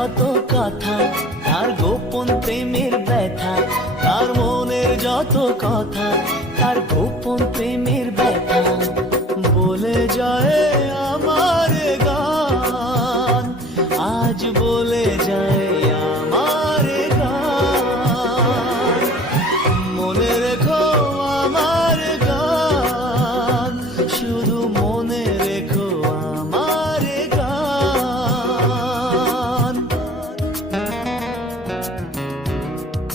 যত কথা, তার গোপন প্রেমের ব্যথা, তার মনের যত কথা